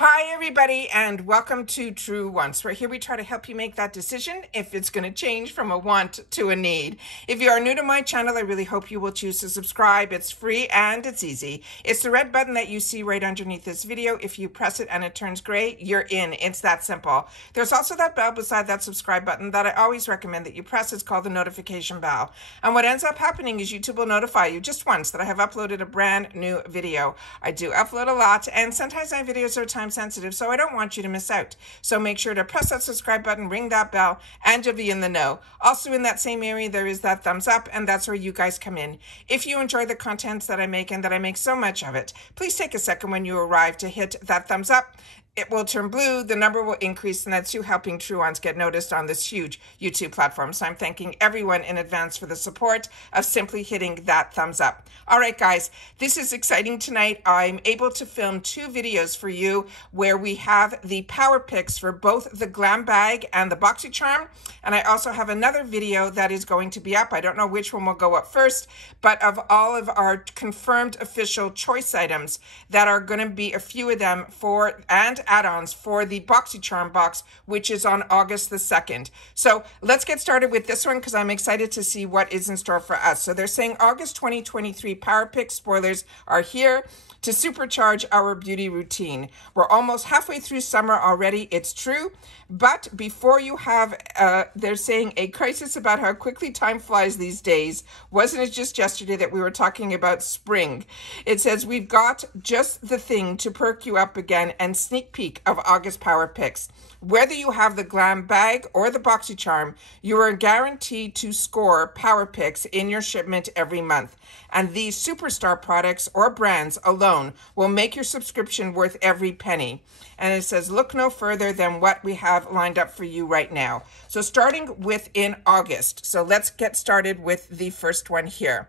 Hi everybody and welcome to True Wants, where here we try to help you make that decision if it's going to change from a want to a need. If you are new to my channel, I really hope you will choose to subscribe. It's free and it's easy. It's the red button that you see right underneath this video. If you press it and it turns gray, you're in. It's that simple. There's also that bell beside that subscribe button that I always recommend that you press. It's called the notification bell. And what ends up happening is YouTube will notify you just once that I have uploaded a brand new video. I do upload a lot and sometimes my videos are time sensitive, so I don't want you to miss out. So make sure to press that subscribe button, ring that bell, and you'll be in the know. Also in that same area, there is that thumbs up, and that's where you guys come in. If you enjoy the content that I make and that I make so much of it, please take a second when you arrive to hit that thumbs up. It will turn blue, the number will increase, and that's you helping True Ones get noticed on this huge YouTube platform. So I'm thanking everyone in advance for the support of simply hitting that thumbs up. All right, guys, this is exciting tonight. I'm able to film two videos for you where we have the power picks for both the GlamBag and the Boxycharm. And I also have another video that is going to be up. I don't know which one will go up first, but of all of our confirmed official choice items that are going to be a few of them for and add-ons for the Boxycharm box, which is on August the 2nd. So let's get started with this one because I'm excited to see what is in store for us. So they're saying August 2023 Power Pick spoilers are here to supercharge our beauty routine. We're almost halfway through summer already, it's true. But before you have, they're saying a crisis about how quickly time flies these days. Wasn't it just yesterday that we were talking about spring? It says we've got just the thing to perk you up again and sneak peek of August Power Picks. Whether you have the GlamBag or the Boxycharm, you are guaranteed to score Power Picks in your shipment every month. And these superstar products or brands alone will make your subscription worth every penny. And it says, look no further than what we have lined up for you right now. So starting with in August. So let's get started with the first one here.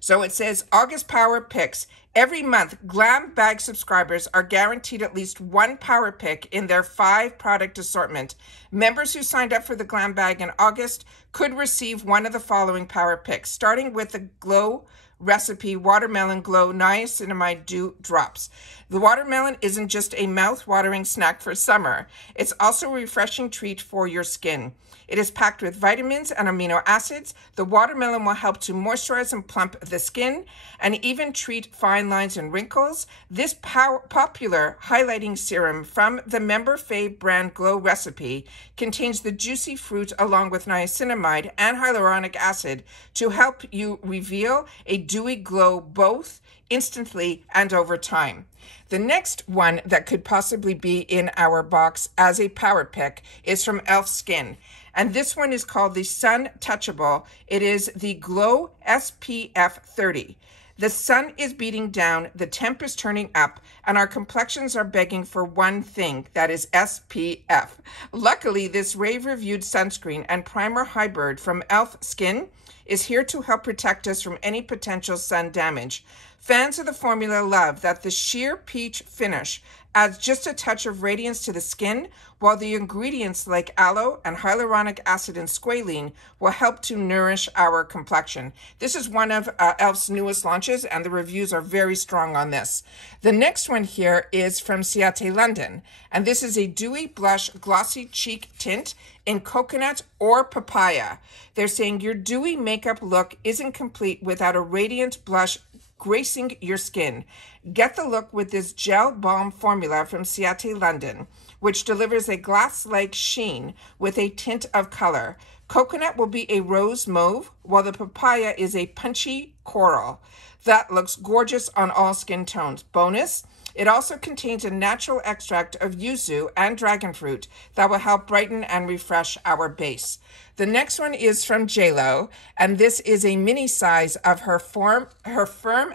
So it says August Power Picks. Every month, GlamBag subscribers are guaranteed at least one Power Pick in their 5-product assortment. Members who signed up for the GlamBag in August could receive one of the following Power Picks, starting with the Glow Recipe Watermelon Glow Niacinamide Dew Drops. The watermelon isn't just a mouth-watering snack for summer. It's also a refreshing treat for your skin. It is packed with vitamins and amino acids. The watermelon will help to moisturize and plump the skin and even treat fine lines and wrinkles. This popular highlighting serum from the member fave brand Glow Recipe contains the juicy fruit along with niacinamide and hyaluronic acid to help you reveal a dewy glow both instantly and over time. The next one that could possibly be in our box as a power pick is from e.l.f. Skin. And this one is called the Sun Touchable. It is the Glow SPF 30. The sun is beating down, the temp is turning up, and our complexions are begging for one thing, that is SPF. Luckily, this rave-reviewed sunscreen and primer hybrid from e.l.f. Skin is here to help protect us from any potential sun damage. Fans of the formula love that the sheer peach finish adds just a touch of radiance to the skin, while the ingredients like aloe and hyaluronic acid and squalene will help to nourish our complexion. This is one of e.l.f.'s newest launches, and the reviews are very strong on this. The next one here is from Ciate London, and this is a dewy blush glossy cheek tint in coconut or papaya. They're saying your dewy makeup look isn't complete without a radiant blush gracing your skin. Get the look with this gel balm formula from Ciate London, which delivers a glass-like sheen with a tint of color. Coconut will be a rose mauve, while the papaya is a punchy coral. That looks gorgeous on all skin tones. Bonus, it also contains a natural extract of yuzu and dragon fruit that will help brighten and refresh our base. The next one is from JLo, and this is a mini size of her Firm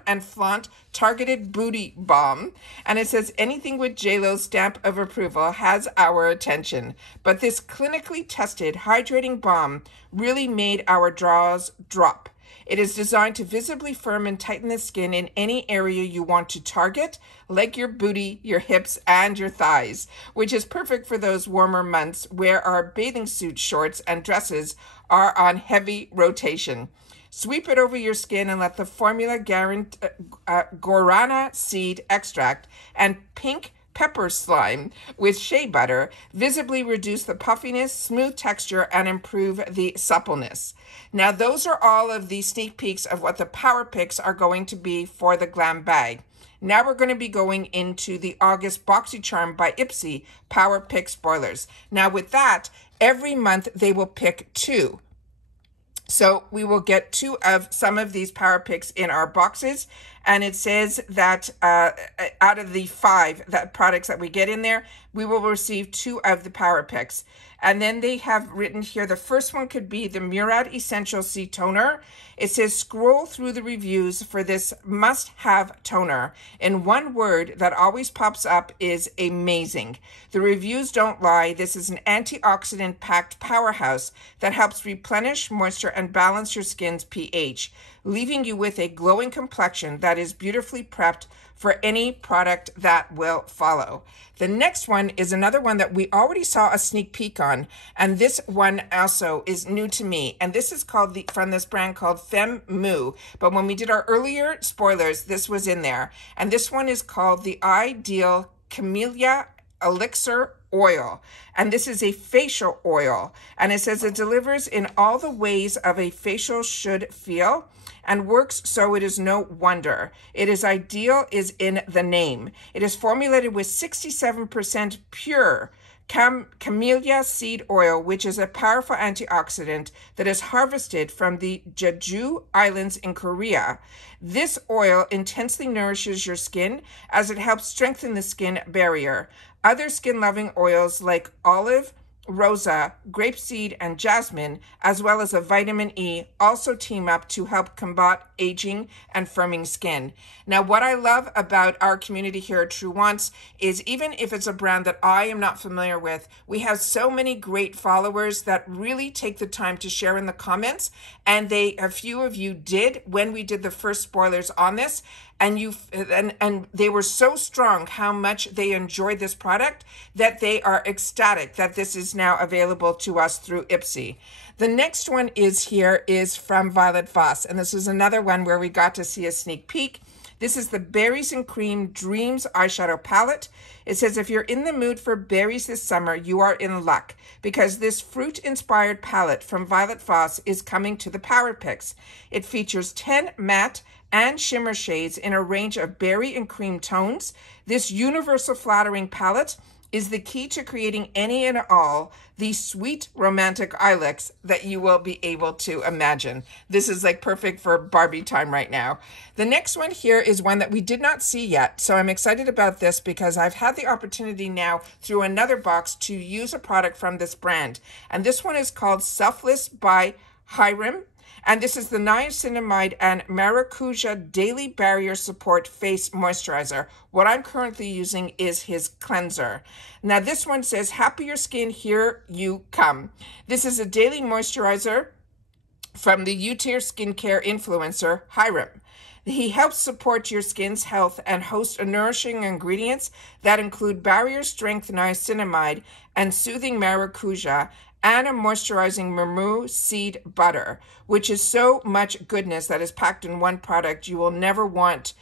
and Flaunt Targeted Booty Balm. And it says anything with JLo's stamp of approval has our attention. But this clinically tested hydrating balm really made our jaws drop. It is designed to visibly firm and tighten the skin in any area you want to target, like your booty, your hips, and your thighs, which is perfect for those warmer months where our bathing suit shorts and dresses are on heavy rotation. Sweep it over your skin and let the formula guarana seed extract and pink pepper slime with shea butter visibly reduce the puffiness, smooth texture, and improve the suppleness. Now, those are all of the sneak peeks of what the power picks are going to be for the GlamBag. Now we're going to be going into the August Boxycharm by IPSY Power Pick Spoilers. Now with that, every month they will pick 2. So we will get 2 of some of these power picks in our boxes. And it says that out of the 5 products that we get in there, we will receive 2 of the power picks. And then they have written here, the first one could be the Murad Essential C Toner. It says, scroll through the reviews for this must-have toner. In one word that always pops up is amazing. The reviews don't lie. This is an antioxidant-packed powerhouse that helps replenish moisture and balance your skin's pH, leaving you with a glowing complexion that is beautifully prepped for any product that will follow. The next one is another one that we already saw a sneak peek on, and this one also is new to me, and this is called from this brand called Femme Mou, but when we did our earlier spoilers, this was in there, and this one is called the Ideal Camellia Elixir Oil, and this is a facial oil, and it says it delivers in all the ways of a facial should feel and works so it is no wonder. It is ideal is in the name. It is formulated with 67% pure camellia seed oil, which is a powerful antioxidant that is harvested from the Jeju Islands in Korea. This oil intensely nourishes your skin as it helps strengthen the skin barrier. Other skin-loving oils like olive, rosa, grapeseed, and jasmine, as well as a vitamin E, also team up to help combat aging and firming skin. Now, what I love about our community here at True Wants is even if it's a brand that I am not familiar with, we have so many great followers that really take the time to share in the comments, and a few of you did when we did the first spoilers on this, and they were so strong how much they enjoyed this product that they are ecstatic that this is now available to us through IPSY. The next one is from Violet Voss, and this is another one where we got to see a sneak peek. This is the Berries and Cream Dreams eyeshadow palette. It says, if you're in the mood for berries this summer, you are in luck, because this fruit-inspired palette from Violet Voss is coming to the Power Picks. It features 10 matte and shimmer shades in a range of berry and cream tones. This universal flattering palette is the key to creating any and all the sweet romantic eye looks that you will be able to imagine. This is like perfect for Barbie time right now. The next one here is one that we did not see yet, so I'm excited about this because I've had the opportunity now through another box to use a product from this brand. And this one is called Selfless by Hydrating. And this is the niacinamide and maracuja Daily Barrier Support Face Moisturizer. What I'm currently using is his cleanser. Now this one says, happier skin, here you come. This is a daily moisturizer from the U-Tier skincare influencer, Hydrating. He helps support your skin's health and hosts nourishing ingredients that include barrier strength niacinamide and soothing maracuja, and a moisturizing mamu seed butter, which is so much goodness that is packed in one product. You will never want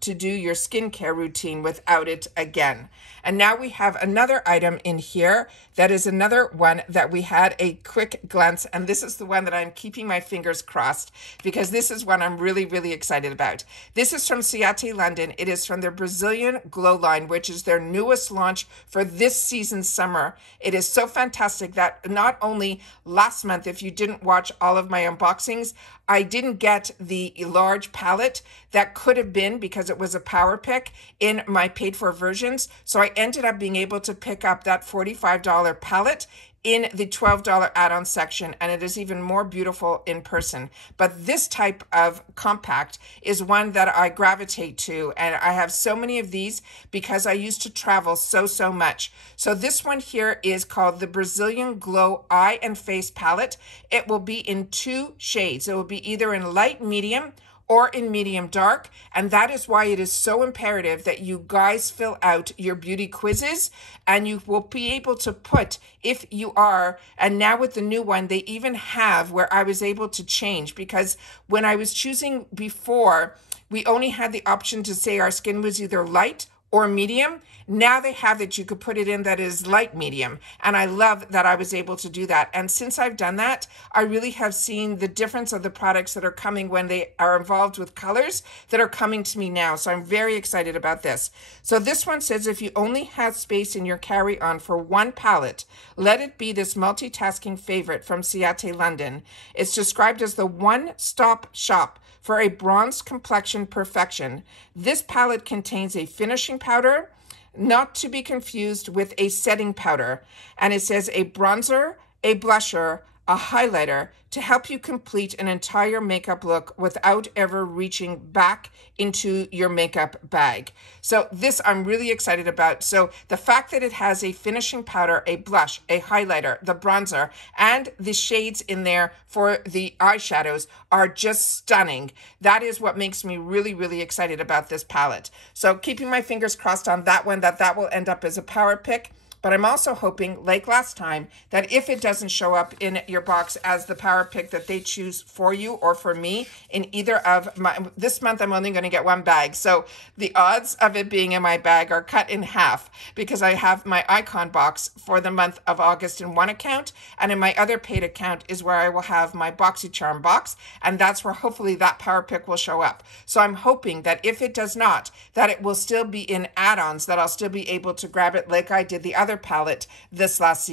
to do your skincare routine without it again. And now we have another item in here that is another one that we had a quick glance, and this is the one that I'm keeping my fingers crossed because this is one I'm really, really excited about. This is from Ciate London. It is from their Brazilian Glow line, which is their newest launch for this season's summer. It is so fantastic that not only last month, if you didn't watch all of my unboxings, I didn't get the large palette that could have been because it was a power pick in my paid for versions. So I ended up being able to pick up that $45 palette in the $12 add-on section, and it is even more beautiful in person. But this type of compact is one that I gravitate to, and I have so many of these because I used to travel so much. So this one here is called the Brazilian Glow Eye and Face Palette. It will be in 2 shades. It will be either in light medium or in medium dark, and that is why it is so imperative that you guys fill out your beauty quizzes, and you will be able to put if you are, and now with the new one, they even have where I was able to change, because when I was choosing before, we only had the option to say our skin was either light or medium. Now they have that you could put it in that is light medium. And I love that I was able to do that. And since I've done that, I really have seen the difference of the products that are coming when they are involved with colors that are coming to me now. So I'm very excited about this. So this one says, if you only have space in your carry-on for one palette, let it be this multitasking favorite from Ciate London. It's described as the one-stop shop for a bronze complexion perfection. This palette contains a finishing powder, not to be confused with a setting powder. And it says a bronzer, a blusher, a highlighter to help you complete an entire makeup look without ever reaching back into your makeup bag. So this I'm really excited about. So the fact that it has a finishing powder, a blush, a highlighter, the bronzer, and the shades in there for the eyeshadows are just stunning. That is what makes me really, really excited about this palette. So keeping my fingers crossed on that one, that will end up as a power pick. But I'm also hoping, like last time, that if it doesn't show up in your box as the power pick that they choose for you or for me in either of my, this month I'm only going to get one bag. So the odds of it being in my bag are cut in half because I have my icon box for the month of August in one account. And in my other paid account is where I will have my Boxycharm box. And that's where hopefully that power pick will show up. So I'm hoping that if it does not, that it will still be in add-ons, that I'll still be able to grab it like I did the other palette this last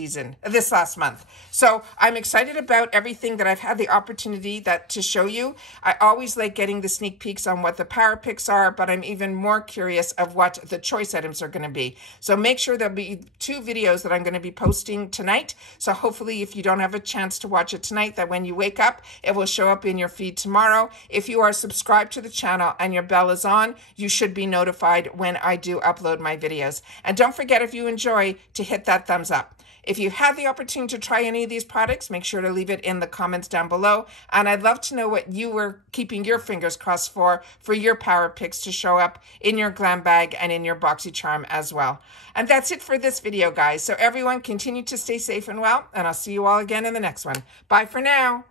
month. So I'm excited about everything that I've had the opportunity to show you. I always like getting the sneak peeks on what the power picks are, but I'm even more curious of what the choice items are going to be. So make sure there'll be 2 videos that I'm going to be posting tonight. So hopefully if you don't have a chance to watch it tonight, that when you wake up, it will show up in your feed tomorrow. If you are subscribed to the channel and your bell is on, you should be notified when I do upload my videos. And don't forget, if you enjoy, to hit that thumbs up. If you had the opportunity to try any of these products, make sure to leave it in the comments down below. And I'd love to know what you were keeping your fingers crossed for your power picks to show up in your GlamBag and in your Boxycharm as well. And that's it for this video, guys. So everyone, continue to stay safe and well, and I'll see you all again in the next one. Bye for now.